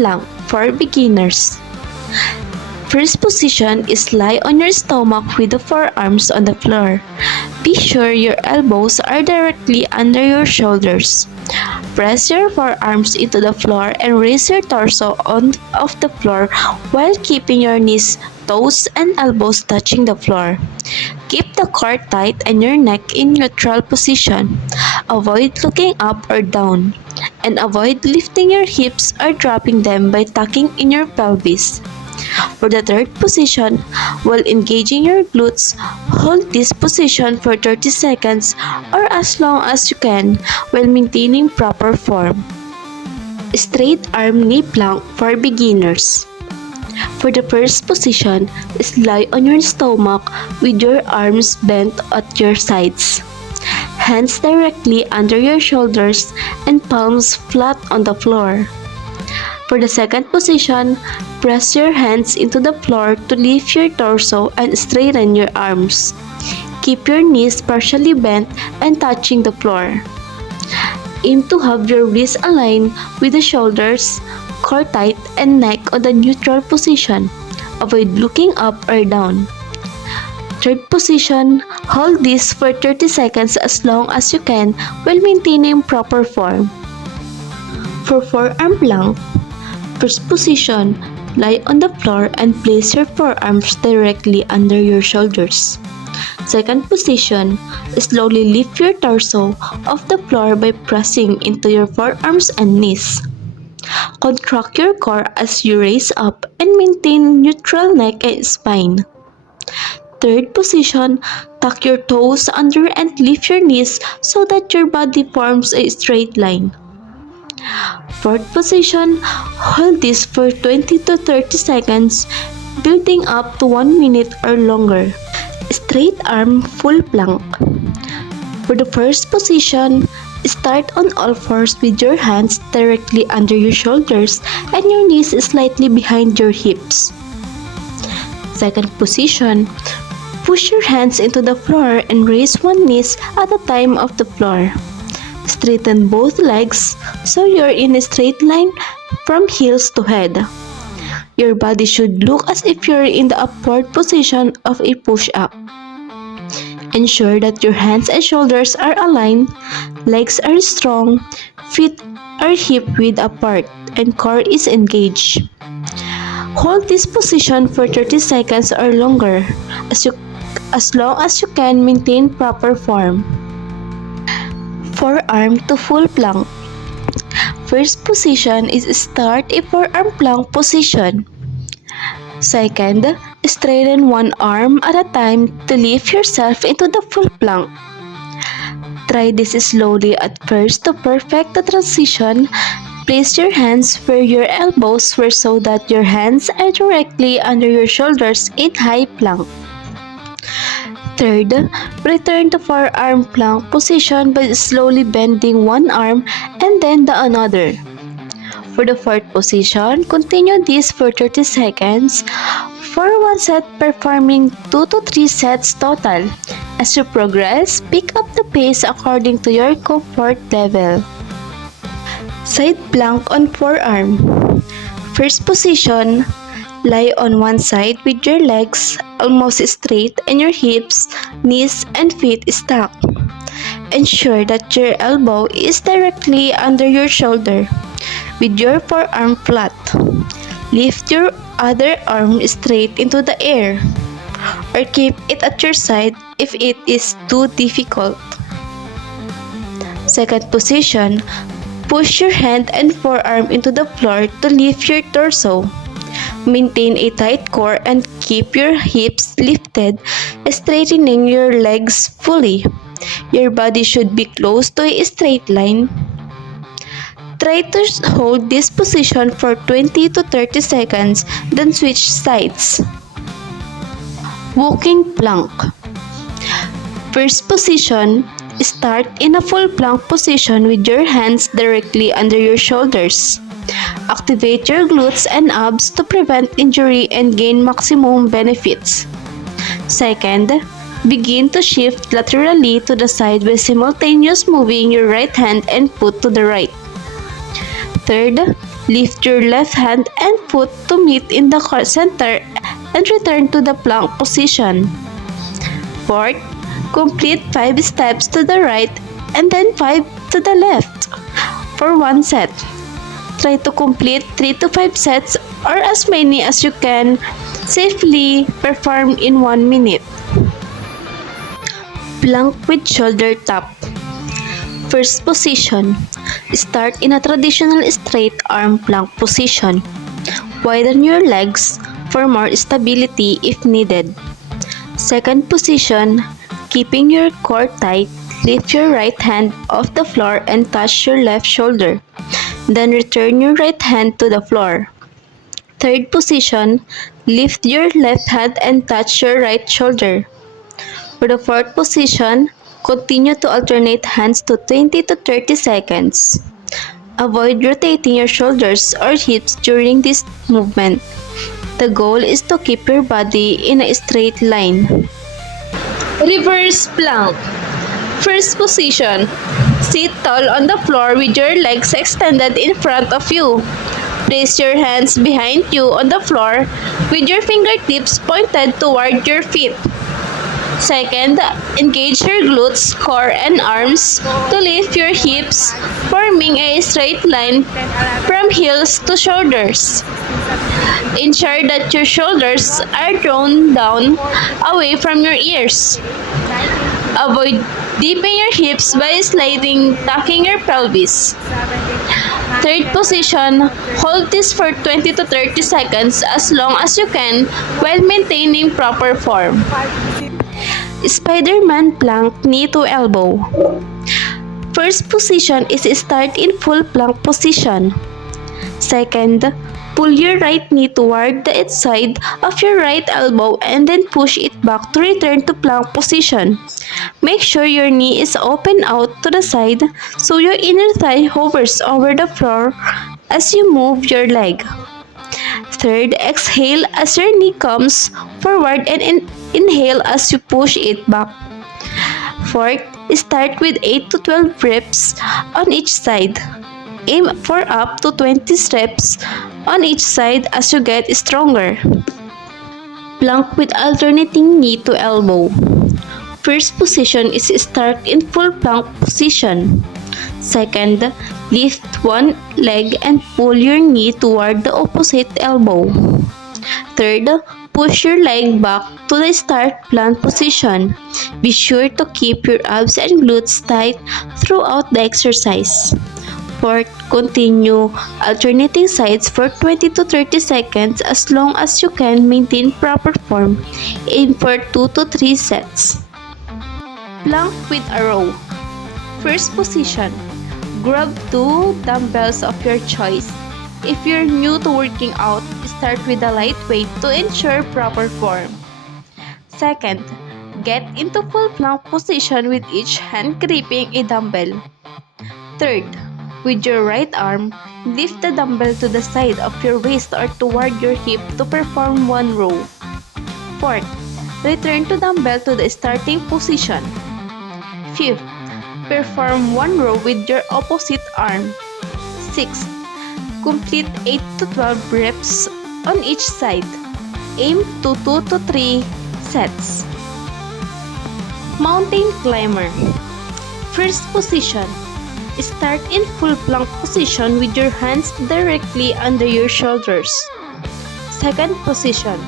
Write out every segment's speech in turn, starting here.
plank for beginners. First position is lie on your stomach with the forearms on the floor. Be sure your elbows are directly under your shoulders. Press your forearms into the floor and raise your torso off the floor while keeping your knees, toes, and elbows touching the floor. Keep the core tight and your neck in neutral position. Avoid looking up or down. And avoid lifting your hips or dropping them by tucking in your pelvis. For the third position, while engaging your glutes, hold this position for 30 seconds or as long as you can while maintaining proper form. Straight arm knee plank for beginners. For the first position is lie on your stomach with your arms bent at your sides. Hands directly under your shoulders and palms flat on the floor. For the second position, press your hands into the floor to lift your torso and straighten your arms. Keep your knees partially bent and touching the floor. Aim to have your wrists aligned with the shoulders, core tight, and neck on the neutral position. Avoid looking up or down. Third position, hold this for 30 seconds as long as you can while maintaining proper form. For forearm plank, first position, lie on the floor and place your forearms directly under your shoulders. Second position, slowly lift your torso off the floor by pressing into your forearms and knees. Contract your core as you raise up and maintain neutral neck and spine. Third position, tuck your toes under and lift your knees so that your body forms a straight line. Fourth position, hold this for 20 to 30 seconds, building up to 1 minute or longer. Straight arm full plank. For the first position, start on all fours with your hands directly under your shoulders and your knees slightly behind your hips. Second position, push your hands into the floor and raise one knee at a time off the floor. Straighten both legs so you're in a straight line from heels to head. Your body should look as if you're in the upward position of a push-up. Ensure that your hands and shoulders are aligned, legs are strong, feet are hip-width apart, and core is engaged. Hold this position for 30 seconds or longer. As long as you can maintain proper form. Forearm to full plank. First position is start a forearm plank position. Second, straighten one arm at a time to lift yourself into the full plank. Try this slowly at first to perfect the transition. Place your hands where your elbows were so that your hands are directly under your shoulders in high plank. Third, return to forearm plank position by slowly bending one arm and then the another. For the fourth position, continue this for 30 seconds for one set, performing 2 to 3 sets total. As you progress, pick up the pace according to your comfort level. Side plank on forearm. First position, lie on one side with your legs almost straight and your hips, knees, and feet stacked. Ensure that your elbow is directly under your shoulder with your forearm flat. Lift your other arm straight into the air or keep it at your side if it is too difficult. Second position, push your hand and forearm into the floor to lift your torso. Maintain a tight core and keep your hips lifted, straightening your legs fully. Your body should be close to a straight line. Try to hold this position for 20 to 30 seconds, then switch sides. Walking plank. First position, start in a full plank position with your hands directly under your shoulders. Activate your glutes and abs to prevent injury and gain maximum benefits. Second, begin to shift laterally to the side by simultaneously moving your right hand and foot to the right. Third, Lift your left hand and foot to meet in the center and return to the plank position. Fourth, complete 5 steps to the right and then 5 to the left for one set. Try to complete 3 to 5 sets or as many as you can safely perform in 1 minute. Plank with shoulder tap. First position. Start in a traditional straight arm plank position. Widen your legs for more stability if needed. Second position. Keeping your core tight, lift your right hand off the floor and touch your left shoulder. Then return your right hand to the floor. Third position, lift your left hand and touch your right shoulder. For the fourth position, continue to alternate hands to 20 to 30 seconds. Avoid rotating your shoulders or hips during this movement. The goal is to keep your body in a straight line. Reverse plank. First position. Sit tall on the floor with your legs extended in front of you. Place your hands behind you on the floor with your fingertips pointed toward your feet. Second, engage your glutes, core, and arms to lift your hips, forming a straight line from heels to shoulders. Ensure that your shoulders are drawn down away from your ears. Avoid dipping your hips by sliding, tucking your pelvis. Third position, hold this for 20 to 30 seconds as long as you can while maintaining proper form. Spider-Man plank knee to elbow. First position is start in full plank position. Second, pull your right knee toward the side of your right elbow and then push it back to return to plank position. Make sure your knee is open out to the side so your inner thigh hovers over the floor as you move your leg. Third, exhale as your knee comes forward and inhale as you push it back. Fourth, start with 8 to 12 reps on each side. Aim for up to 20 reps on each side as you get stronger. Plank with alternating knee to elbow. First position is start in full plank position. Second, lift one leg and pull your knee toward the opposite elbow. Third, push your leg back to the start plank position. Be sure to keep your abs and glutes tight throughout the exercise. Fourth, continue alternating sides for 20 to 30 seconds as long as you can maintain proper form. Aim for 2 to 3 sets. Plank with a row. First position, grab 2 dumbbells of your choice. If you're new to working out, start with a light weight to ensure proper form. Second, get into full plank position with each hand gripping a dumbbell. Third, with your right arm, lift the dumbbell to the side of your waist or toward your hip to perform one row. Fourth, return to dumbbell to the starting position. Fifth, perform one row with your opposite arm. Sixth, complete 8 to 12 reps on each side. Aim to 2 to 3 sets. Mountain climber. First position. Start in full plank position with your hands directly under your shoulders. Second position.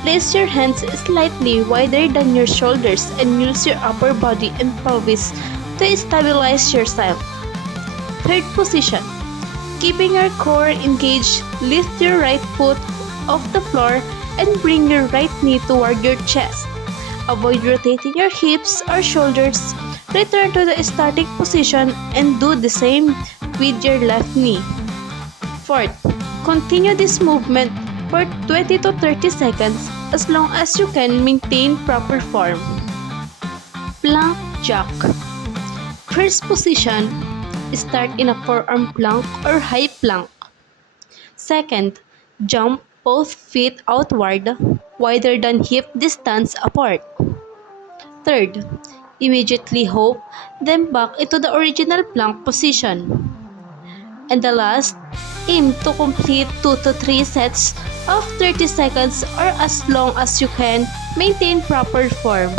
Place your hands slightly wider than your shoulders and use your upper body and pelvis to stabilize yourself. Third position. Keeping your core engaged, lift your right foot off the floor and bring your right knee toward your chest. Avoid rotating your hips or shoulders. Return to the starting position and do the same with your left knee. Fourth, continue this movement for 20 to 30 seconds as long as you can maintain proper form. Plank jack. First position, start in a forearm plank or high plank. Second, jump both feet outward, wider than hip distance apart. Third, immediately hop, then back into the original plank position. And the last, Aim to complete 2 to 3 sets of 30 seconds or as long as you can. Maintain proper form.